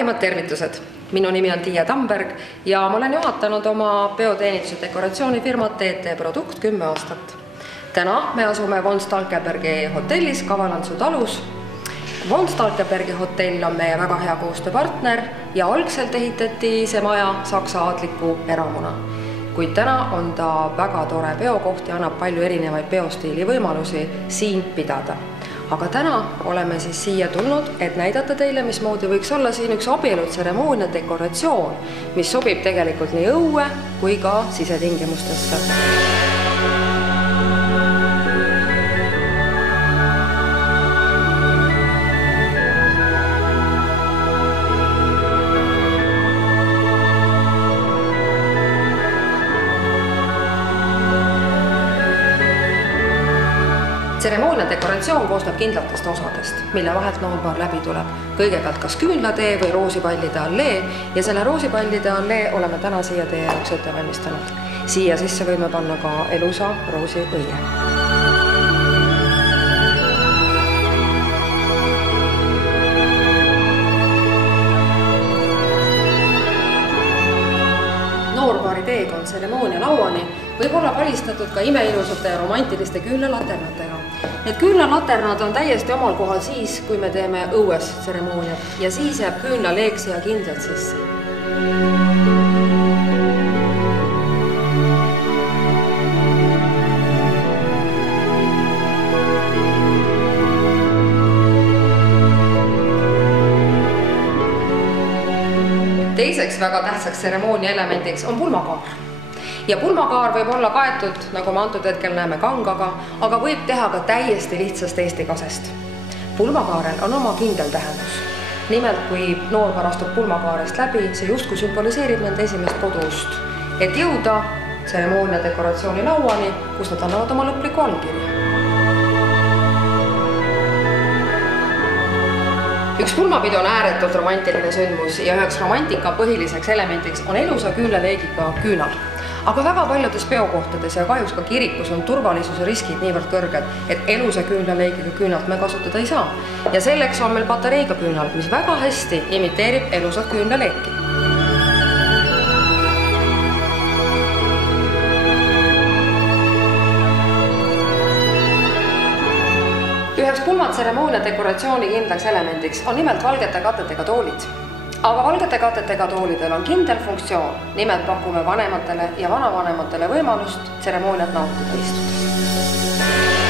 parimad tervitused. Minu nimi on Tiia Tamberg ja ma olen juhatanud oma peoteenituse dekoratsioonifirmat TT Produkt 10 aastat. Täna me asume Von Stalkenbergi hotellis Kavalantsu talus. Von Stalkenbergi hotell on meie väga hea koostööpartner ja algselt ehitati see maja Saksa aadliku eramuna. Kuid täna on ta väga tore peokoht ja annab palju erinevaid peostiili võimalusi siin pidada. Aga täna oleme siis siia tulnud, et näidata teile, mismoodi võiks olla siin üks abielutseremoonia dekoratsioon, mis sobib tegelikult nii õue kui ka sisetingimustesse. Tseremoonia dekoratsioon koosneb kindlatest osadest, mille vahelt noorpaar läbi tuleb. Kõigepealt kas küünlatee või roosipallide allee ja selle roosipallide allee oleme täna siia teie jaoks ette valmistanud. Siia sisse võime panna ka elusa roosiõie. Noorpaari teekond tseremoonia lauani võib olla palistatud ka imeilusate ja romantiliste küünlalaternatega. Need küünlalaternad on täiesti omal kohal siis, kui me teeme õues tseremooniat ja siis jääb küünlaleek siia kindlalt sisse. Teiseks väga tähtsaks tseremoonia elemendiks on pulmakaar. Ja pulmakaar võib olla kaetud, nagu me antud hetkel näeme, kangaga, aga võib teha ka täiesti lihtsast Eesti kasest. Pulmakaarel on oma kindel tähendus. Nimelt, kui noorpaar astub pulmakaarest läbi, see justkui sümboliseerib nende esimest koduust, et jõuda tseremoonia dekoratsiooni lauani, kus nad annavad oma lõpliku allkirja. Üks pulmapidu on ääretult romantiline sündmus ja üheks romantika põhiliseks elemendiks on elusa küünlaleegiga küünal. Aga väga paljudes peokohtades ja kahjuks ka kirikus on turvalisuse riskid niivõrd kõrged, et elusa küünlaleegiga küünalt me kasutada ei saa. Ja selleks on meil patareiga küünal, mis väga hästi imiteerib elusat küünlaleeki. Üheks pulmatseremoonia dekoratsiooni kindlaks elemendiks on nimelt valgete katetega toolid. Aga valgete katetega toolidel on kindel funktsioon, nimelt pakume vanematele ja vanavanematele võimalust tseremooniat nautida istudes.